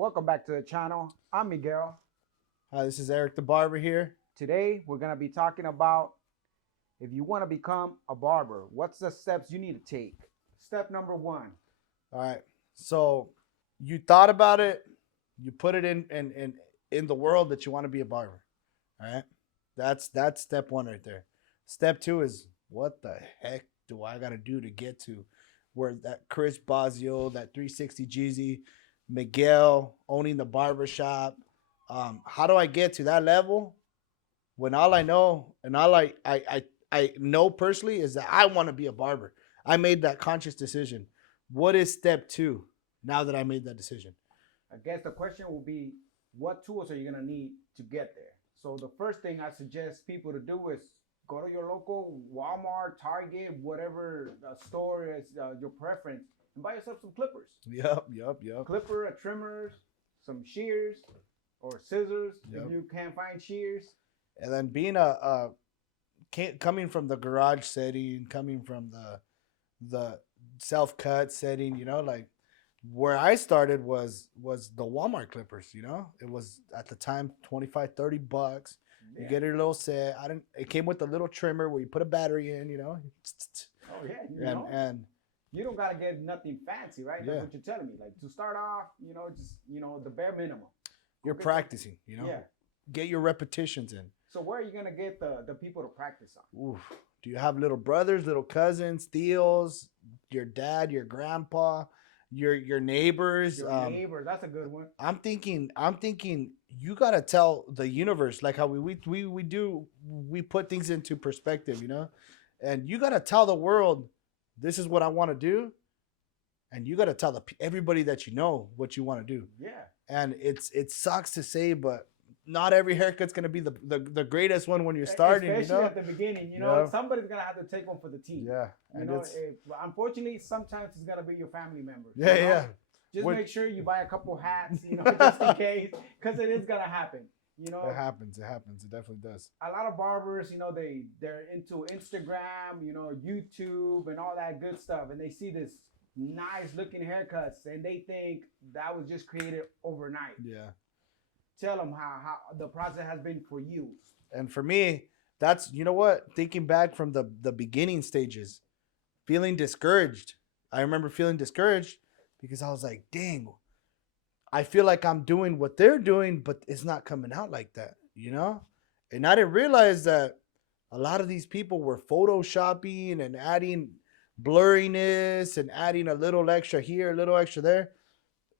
Welcome back to the channel. I'm Miguel. Hi, this is Eric the Barber here. Today we're going to be talking about if you want to become a barber, what's the steps you need to take? Step number one. All right. So you thought about it, you put it in the world that you want to be a barber. All right. That's step one right there. Step two is what the heck do I gotta do to get to where that Chris Bosio, that 360 Jeezy, Miguel owning the barber shop. How do I get to that level when all I know and all I know personally is that I want to be a barber. I made that conscious decision. What is step two now that I made that decision? I guess the question will be, what tools are you going to need to get there? So the first thing I suggest people to do is go to your local Walmart, Target, whatever store is your preference, and buy yourself some clippers. Yep. Clipper, a trimmers, some shears or scissors Yep. if you can't find shears. And then being coming from the garage setting, coming from the self cut setting, like where I started was the Walmart clippers. It was at the time $25-$30. You get your little set. It came with a little trimmer where you put a battery in. Oh yeah, and you don't gotta get nothing fancy, right? That's Yeah. what you're telling me. Like to start off, just the bare minimum. you're Okay. practicing. Yeah. Get your repetitions in. So where are you gonna get the people to practice on? Oof. Do you have little brothers, little cousins, tios, your dad, your grandpa, your neighbors? Your neighbor, that's a good one. I'm thinking you gotta tell the universe, like how we put things into perspective, and you gotta tell the world this is what I want to do, and you gotta tell everybody that you know what you want to do. Yeah. And it sucks to say, but not every haircut's gonna be the greatest one when you're starting. Especially at the beginning, Yeah. somebody's gonna have to take one for the team. Yeah, and Unfortunately, sometimes it's gonna be your family members. yeah. Just What- make sure you buy a couple hats, just in case, because it is gonna happen. It happens. It definitely does. A lot of barbers, they're into Instagram, YouTube and all that good stuff, and they see this nice looking haircuts, and they think that was just created overnight. Yeah. Tell them how the process has been for you. And for me, that's what, thinking back from the beginning stages, feeling discouraged. I remember feeling discouraged because I was like, dang, I feel like I'm doing what they're doing, but it's not coming out like that, And I didn't realize that a lot of these people were photoshopping and adding blurriness and adding a little extra here, a little extra there.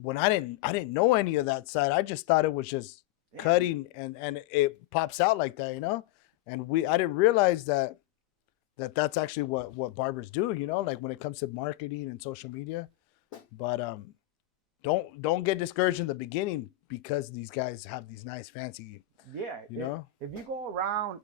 When I didn't know any of that side, I just thought it was just cutting and it pops out like that, And I didn't realize that's actually what barbers do, like when it comes to marketing and social media. But don't get discouraged in the beginning because these guys have these nice fancy, If you go around,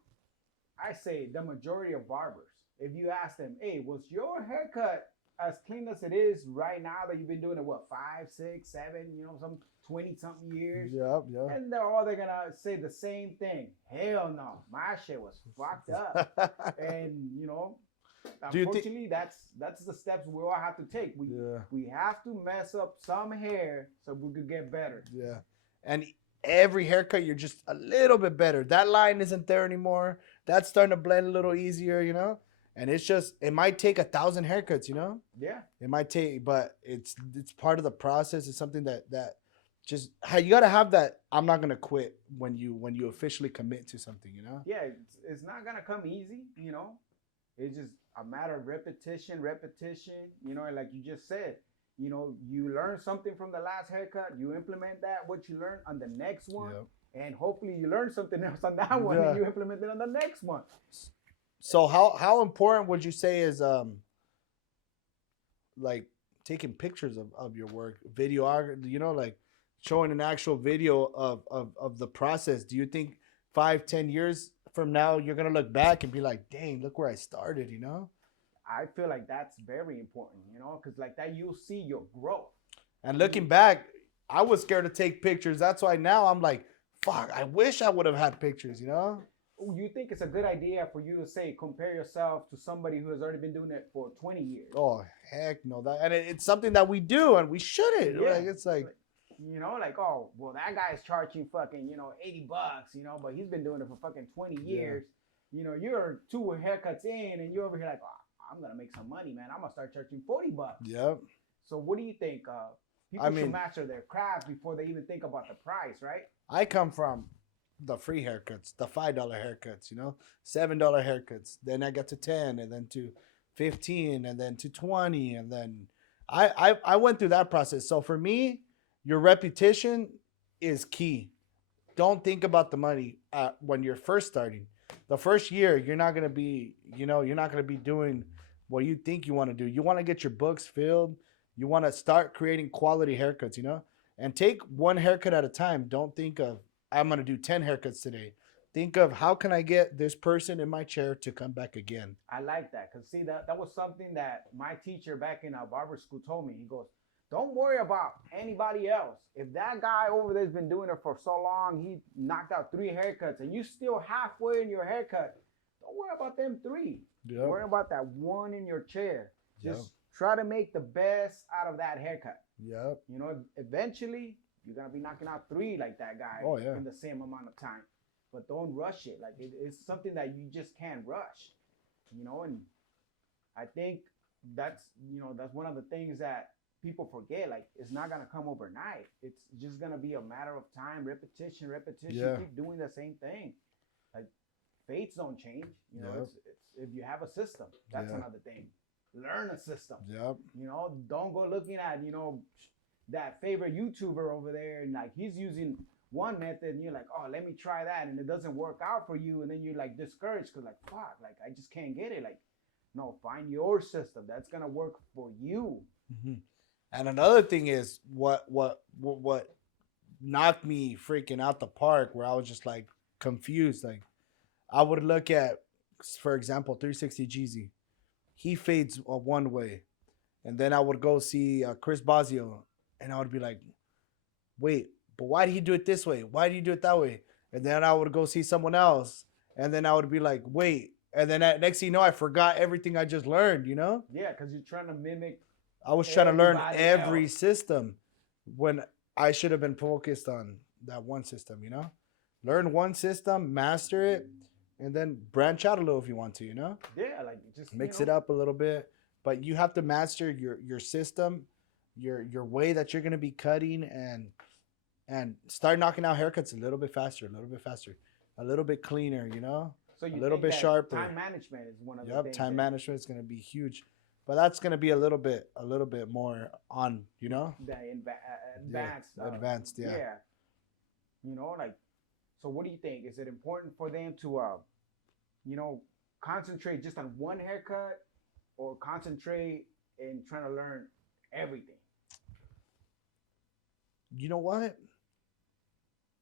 I say the majority of barbers, if you ask them, hey, was your haircut as clean as it is right now that you've been doing it, what, 5, 6, 7, some 20 something years? Yeah. And they're gonna say the same thing. Hell no, my shit was fucked up. And unfortunately, that's the steps we all have to take. We have to mess up some hair so we could get better. Yeah. And every haircut, you're just a little bit better. That line isn't there anymore. That's starting to blend a little easier, And it might take 1,000 haircuts, Yeah. It might take, but it's part of the process. It's something that just you gotta have that. I'm not gonna quit when you officially commit to something, Yeah, it's not gonna come easy, It's just a matter of repetition, and like you just said, you learn something from the last haircut, you implement what you learned on the next one, and hopefully you learn something else on that one, and you implement it on the next one. So how important would you say is like taking pictures of your work, videography, like showing an actual video of the process? Do you think 5-10 years from now you're gonna look back and be like, dang, look where I started, I feel like that's very important, because like that you'll see your growth. And looking back, I was scared to take pictures. That's why now I'm like, fuck, I wish I would have had pictures, You think it's a good idea for you to say compare yourself to somebody who has already been doing it for 20 years? Oh heck no! And it's something that we do, and we shouldn't. Yeah. It's like You know, like, oh, well, that guy's charging fucking, $80, but he's been doing it for fucking 20 Yeah. years. You're 2 haircuts in and you're over here like, oh, I'm gonna make some money, man. I'm gonna start charging $40. Yep. So what do you think? People I should mean- master their craft before they even think about the price, right? I come from the free haircuts, the $5 haircuts, $7 haircuts. Then I got to 10, and then to 15, and then to 20, and then I went through that process. So for me, your repetition is key. Don't think about the money when you're first starting. The first year, you're not gonna be, you're not gonna be doing what you think you want to do. You want to get your books filled. You want to start creating quality haircuts, and take one haircut at a time. Don't think of, I'm going to do 10 haircuts today. Think of, how can I get this person in my chair to come back again? I like that because see that was something that my teacher back in barber school told me. He goes, "Don't worry about anybody else. If that guy over there's been doing it for so long, he knocked out 3 haircuts, and you still halfway in your haircut. Don't worry about them 3. Yep. Worry about that one in your chair. Just Yep. try to make the best out of that haircut. Yep. Eventually you're gonna be knocking out 3 like that guy Oh, yeah. in the same amount of time. But don't rush it. Like it's something that you just can't rush. And I think that's one of the things that people forget. Like, it's not gonna come overnight. It's just gonna be a matter of time, repetition. Yeah. Keep doing the same thing. Like, fates don't change. Yep. It's if you have a system. That's Yeah. another thing. Learn a system. Yep. Don't go looking at that favorite YouTuber over there and like he's using one method and you're like, oh, let me try that, and it doesn't work out for you, and then you're like discouraged because like, fuck, like I just can't get it. Like, no, find your system that's gonna work for you. Mhm. And another thing is what knocked me freaking out the park, where I was just like confused. Like, I would look at, for example, 360 Jeezy. He fades one way, and then I would go see Chris Bosio, and I would be like, wait, but why did he do it this way? Why did he do it that way? And then I would go see someone else, and then I would be like, wait. And then next thing you know, I forgot everything I just learned, Yeah, because you're trying to mimic. I was trying to learn Everybody every else. system when I should have been focused on that one system, Learn one system, master it, and then branch out a little if you want to, Yeah, like just Mix it up a little bit. But you have to master your system, your way that you're gonna be cutting, and start knocking out haircuts a little bit faster, a little bit cleaner, So you a little think bit that sharper. Time management is one of the Yep, things. time that- management is gonna be huge. But that's gonna be a little bit more on, that advanced. advanced, yeah. Like, so what do you think? Is it important for them to, concentrate just on one haircut, or concentrate in trying to learn everything? You know what?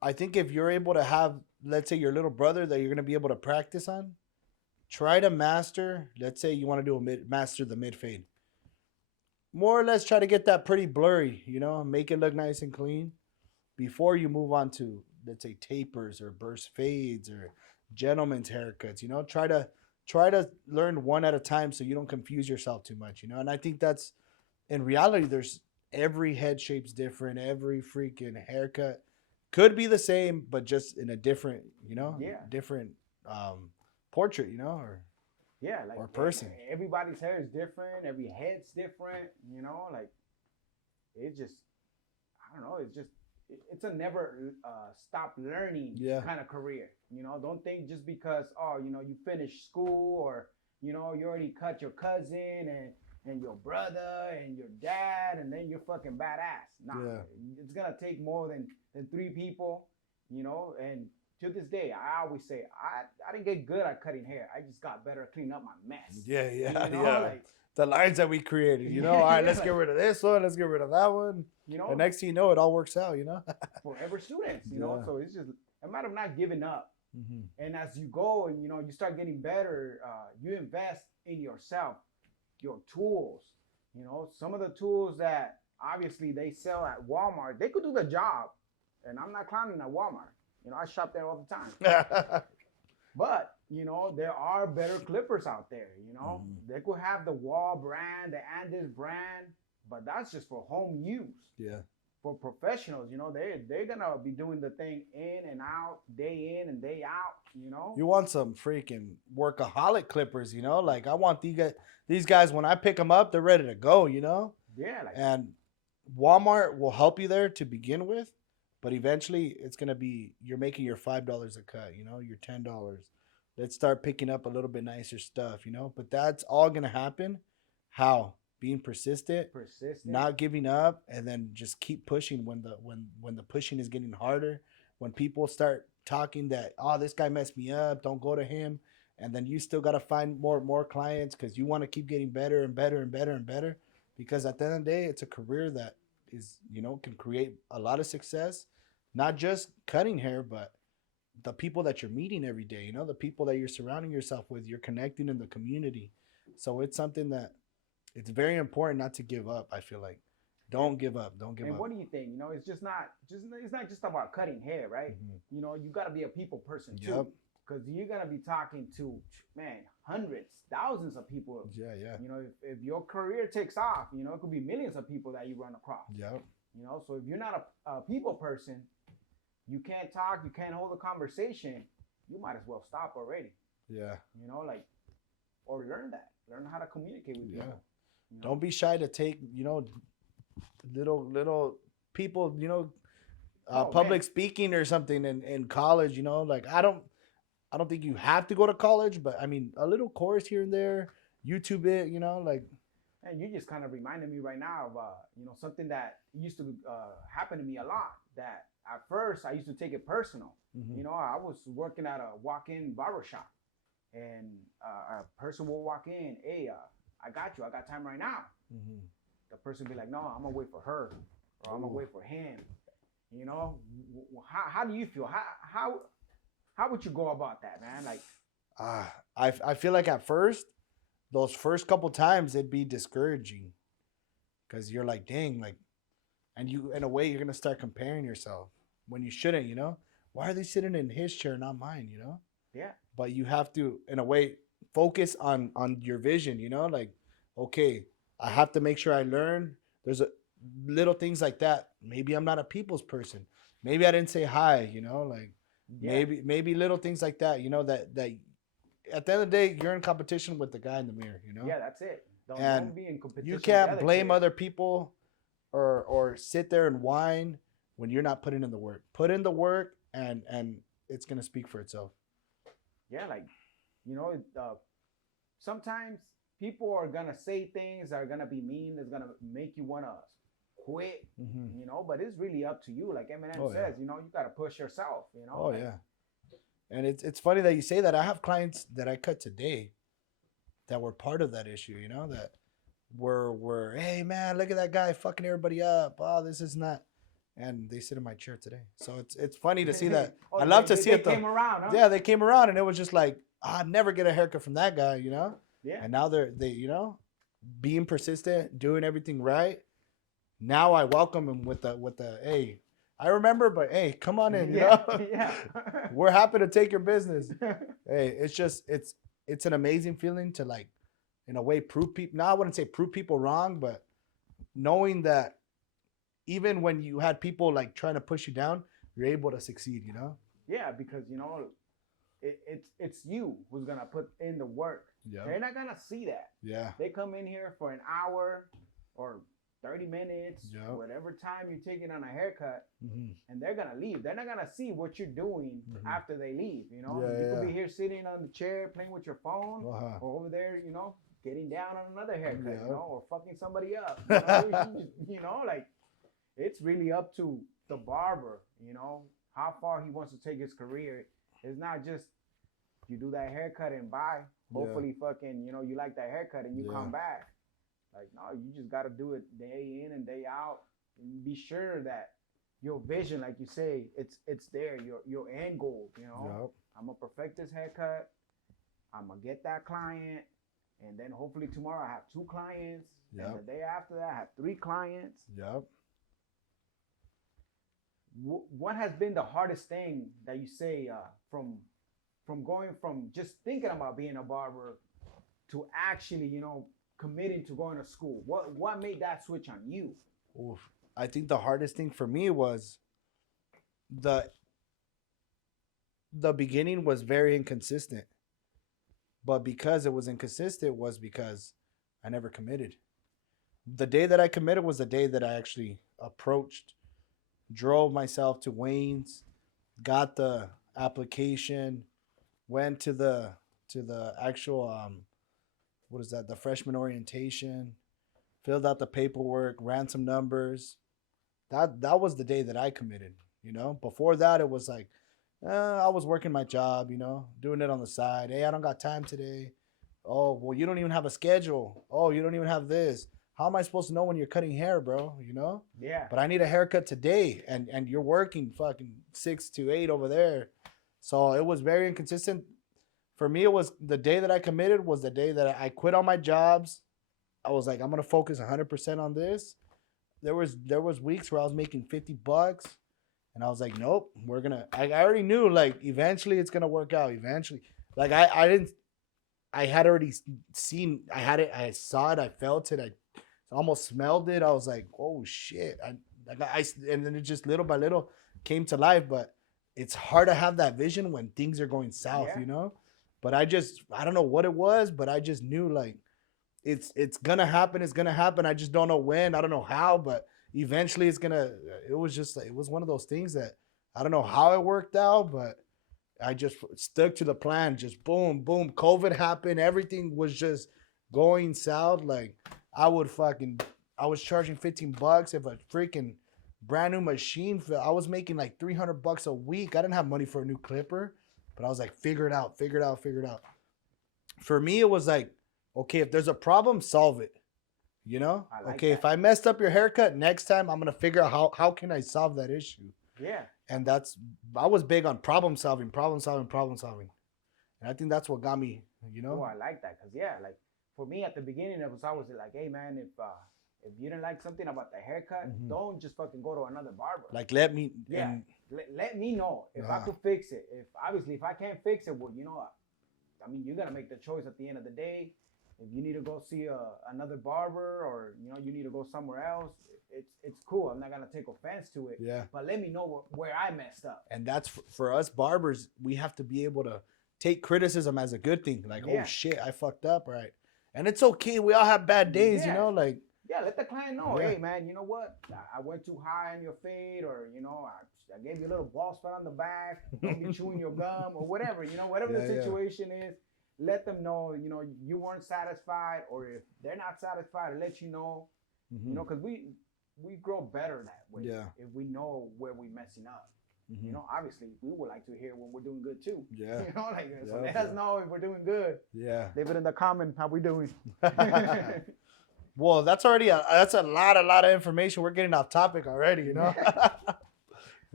I think if you're able to have, let's say, your little brother that you're gonna be able to practice on, try to master. Let's say you want to do master the mid fade. More or less, try to get that pretty blurry. Make it look nice and clean before you move on to, let's say, tapers or burst fades or gentleman's haircuts. Try to learn one at a time so you don't confuse yourself too much. And I think that's, in reality, there's every head shape's different. Every freaking haircut could be the same, but just in a different, Yeah. different portrait, or Yeah, like or person. Everybody's hair is different. Every head's different. Like it just, I don't know. It's a never stop learning Yeah. kind of career. Don't think just because you finished school, or you already cut your cousin and your brother and your dad, and then you're fucking badass. Nah, Yeah. it's gonna take more than 3 people. And to this day, I always say I didn't get good at cutting hair. I just got better at cleaning up my mess. Yeah, yeah, You know, yeah. like, The lines that we created, Yeah, All right, yeah. let's get rid of this one. Let's get rid of that one. The next thing you know, it all works out. forever students. Yeah. So it's just a matter of not giving up. Mm-hmm. And as you go and you start getting better, you invest in yourself, your tools. Some of the tools that obviously they sell at Walmart, they could do the job. And I'm not clowning at Walmart. I shop there all the time. But there are better clippers out there. They could have the Wall brand, the Andes brand, but that's just for home use. Yeah. for professionals, you know, they're gonna be doing the thing in and out, day in and day out, you know. You want some freaking workaholic clippers, you know? Like I want these guys when I pick them up, they're ready to go, you know? Yeah, like And Walmart will help you there to begin with, but eventually it's gonna be you're making your $5 a cut, you know, your $10. Let's start picking up a little bit nicer stuff, you know. But that's all gonna happen. How? Being persistent, persistent. not giving up, and then just keep pushing when the pushing is getting harder. When people start talking that, oh, this guy messed me up, don't go to him, and then you still gotta find more clients because you want to keep getting better and better and better and better. Because at the end of the day, it's a career that is, you know, can create a lot of success, not just cutting hair, but the people that you're meeting every day, you know, the people that you're surrounding yourself with, you're connecting in the community. So it's something that it's very important not to give up. I feel like don't give up. Don't give And up. what do you think? You know, it's not just about cutting hair, right? Mhm. You know, you got to be a people person too, Yep. because you're gonna be talking to, man, hundreds, thousands of people. Yeah, yeah. You know, if your career takes off, you know, it could be millions of people that you run across. Yep. You know, so if you're not a people person, you can't talk, you can't hold a conversation, you might as well stop already. Yeah. You know, like, or learn how to communicate with Yeah. people. You know? Don't be shy to take, you know, little people, you know, Oh, public man. speaking or something in college, you know, like I don't think you have to go to college, but I mean a little course here and there, YouTube it, you know, like And you just kind of reminded me right now of you know, something that used to happen to me a lot. That at first I used to take it personal. mhm. You know, I was working at a walk-in barber shop, and a person will walk in, hey, I got you, I got time right now. Mhm. The person be like, no, I'm gonna wait for her, or I'm gonna Ooh. wait for him. You know, how do you feel? How would you go about that, man? Like, I feel like at first, those first couple times it'd be discouraging because you're like, dang, like, and you in a way you're gonna start comparing yourself when you shouldn't, you know. Why are they sitting in his chair, not mine, you know? yeah, But you have to, in a way, focus on your vision, you know, like, okay, I have to make sure I learn. There's a little things like that. Maybe I'm not a people's person. Maybe I didn't say hi, you know, like yeah, maybe little things like that, you know, that at the end of the day, you're in competition with the guy in the mirror, you know? yeah. That's it. And don't be in competition. you with can't the other blame kid. other people or sit there and whine when you're not putting in the work. Put in the work and it's gonna speak for itself. Yeah, like, you know, sometimes people are gonna say things that are gonna be mean. That's gonna make you wanna quit. Mm-hmm. You know, but it's really up to you. Like Eminem Oh, yeah. says, you know, you gotta push yourself. You know. Oh like, yeah. And it's funny that you say that. I have clients that I cut today that were part of that issue, you know, that were hey man, look at that guy fucking everybody up. Oh, this is not, and they sit in my chair today. So it's funny to see that. Oh, I love to see they it though. came around, huh? Yeah, they came around and it was just like, I'd never get a haircut from that guy, you know? Yeah. And now they you know, being persistent, doing everything right. Now I welcome him with the hey, I remember, but hey, come on in, you Yeah. know? Yeah. We're happy to take your business. Hey, it's just it's an amazing feeling to like in a way prove people. Now I wouldn't say prove people wrong, but knowing that even when you had people like trying to push you down, you're able to succeed, you know? Yeah, because you know, it's you who's gonna put in the work. Yeah. They're not gonna see that. Yeah. They come in here for an hour or 30 minutes, Yeah. whatever time you're taking on a haircut, Mm-hmm. and they're gonna leave. They're not gonna see what you're doing Mhm. after they leave. You know, Yeah, you could be yeah. here sitting on the chair playing with your phone, Uh-huh. or over there, you know, getting down on another haircut, Yeah. you know, or fucking somebody up. You know, you know, like it's really up to the barber. You know, how far he wants to take his career. It's not just you do that haircut and bye. Hopefully, fucking, you know, you like that haircut and you Yeah. come back. Like, no, you just got to do it day in and day out. And be sure that your vision, like you say, it's there. Your end goal. You know, Yep. I'm gonna perfect this haircut. I'm gonna get that client, and then hopefully tomorrow I have 2 clients, Yep. and the day after that I have 3 clients. Yep. What has been the hardest thing that you say from going from just thinking about being a barber to actually, you know, committing to going to school? What made that switch on you? Oof. I think the hardest thing for me was the the beginning was very inconsistent. But because it was inconsistent was because I never committed. The day that I committed was the day that I actually approached, drove myself to Wayne's, got the application, went to the actual what is that, the freshman orientation, filled out the paperwork, ran some numbers. That was the day that I committed. Before that it was like I was working my job, doing it on the side. Hey, I don't got time today. Oh, well, you don't even have a schedule. Oh, you don't even have this. How am I supposed to know when you're cutting hair, bro? Yeah. But I need a haircut today, and you're working fucking 6 to 8 over there. So it was very inconsistent. For me, it was the day that I committed was the day that I quit all my jobs. I was like, I'm gonna focus 100% on this. There was weeks where I was making $50, and I was like, nope, I already knew like eventually it's gonna work out. Eventually, like I didn't. I had already seen. I had it. I saw it. I felt it. I almost smelled it. I was like, oh shit. And then it just little by little came to life. But it's hard to have that vision when things are going south, Yeah. But I don't know what it was, but I just knew like it's gonna happen. It's gonna happen. I just don't know when. I don't know how, but eventually it's gonna. It was just like it was one of those things that I don't know how it worked out, but I just stuck to the plan. Just boom, boom. COVID happened. Everything was just going south. Like I was charging $15 if a freaking brand new machine I was making like $300 a week. I didn't have money for a new clipper, but I was like, figure it out, figure it out, figure it out. For me, it was like, okay, if there's a problem, solve it. Like Okay, that. if I messed up your haircut next time, I'm gonna figure out how can I solve that issue. Yeah. And I was big on problem solving, problem solving, problem solving. And I think that's what got me, Oh, I like that because like for me at the beginning it was always like, hey man, if you didn't like something about the haircut, don't just fucking go to another barber. Like let me Let me know if I could fix it. If I can't fix it, well, I mean, you gotta make the choice at the end of the day. If you need to go see another barber, or you need to go somewhere else, it's cool. I'm not gonna take offense to it. Yeah. But let me know where I messed up. And that's for us barbers, we have to be able to take criticism as a good thing. Like, oh shit, I fucked up, right? And it's okay. We all have bad days, like. Yeah, let the client know. Yeah. Hey, man, you know what? I went too high on your fade, or I gave you a little ball spot on the back. Don't be chewing your gum, or whatever. Whatever the situation is, let them know. You weren't satisfied, or if they're not satisfied, let you know. Because we grow better that way. Yeah. If we know where we're messing up. Obviously, we would like to hear when we're doing good too. Yeah. So let us know if we're doing good. Yeah. Leave it in the comment how we doing. Well, that's already that's a lot of information. We're getting off topic already,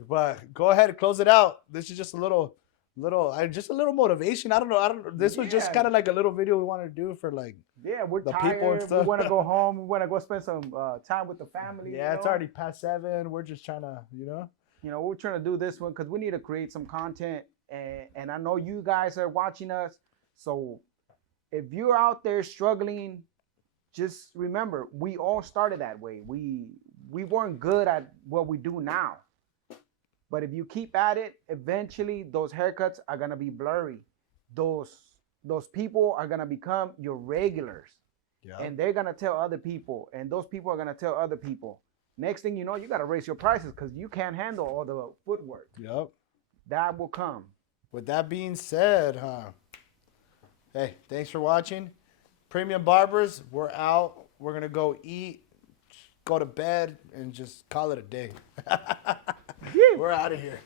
But go ahead and close it out. This is just a little motivation. I don't know. This was just kind of like a little video we wanted to do for like we're the tired. people and stuff. We want to go home. We want to go spend some time with the family. Yeah, it's already past 7. We're just trying to, we're trying to do this one because we need to create some content, and I know you guys are watching us. So if you're out there struggling, just remember, we all started that way. We weren't good at what we do now. But if you keep at it, eventually those haircuts are gonna be blurry. Those people are gonna become your regulars. Yeah. And they're gonna tell other people, and those people are gonna tell other people. Next thing you know, you gotta raise your prices because you can't handle all the footwork. Yep. That will come. With that being said, hey, thanks for watching. Premium Barbers, we're out. We're gonna go eat, go to bed, and just call it a day. We're out of here.